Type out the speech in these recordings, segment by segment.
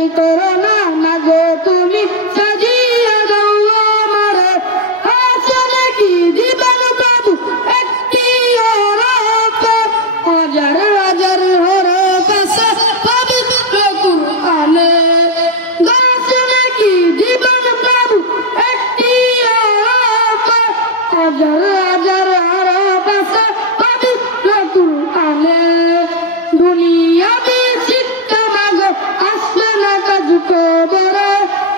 দেরি করো না মাগো তুমি সাজিয়ে দাও আমারে আছে নাকি জীবন বাবু একটি হরফ হাজার হাজার হরফ আছে পবিত্র কুরআনে আছে নাকি জীবন বাবু একটি হরফ হাজার হাজার হরফ আছে পবিত্র কুরআনে দুনিয়াবি শিক্ষা মাগো আসবে না কাজ কবরে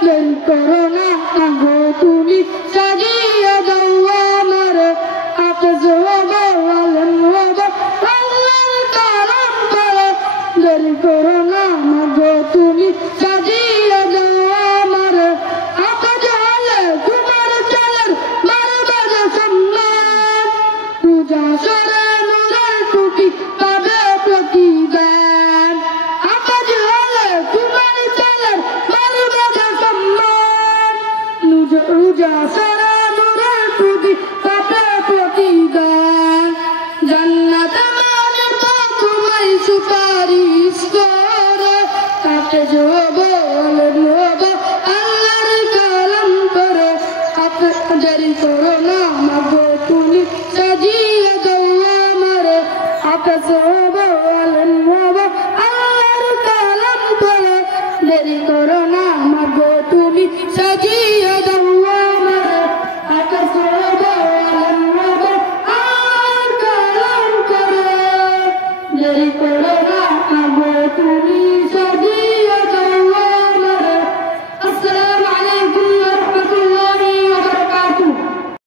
দেরি করো না মাগো তুমি সাজিয়ে দাও আমারে হাফেজ হবো আলেম হবো আল্লাহর কালাম পড়ে দেরি করো না মাগো তুমি সাজিয়ে দাও আমারে হাফেজ হলে তোমার চলের মারবে যে সম্মান পূজা সরে নূরের টুপি পাবে প্রতিদান হাফেজ হলে তোমার চলের মারবে যে সম্মান পূজা সরে নূরের টুপি পাবে প্রতিদান জান্নাতে মানে তোমায় সুপারিশ করে হাফেজ হবো আলেম হবো আল্লাহর কালাম পড়ে দেরি করো না মাগো তুমি সাজিয়ে দাও আমারে হাফেজ হবো আলেম হবো আল্লাহর কালাম পড়ে দেরি করো না মাগো তুমি সাজিয়ে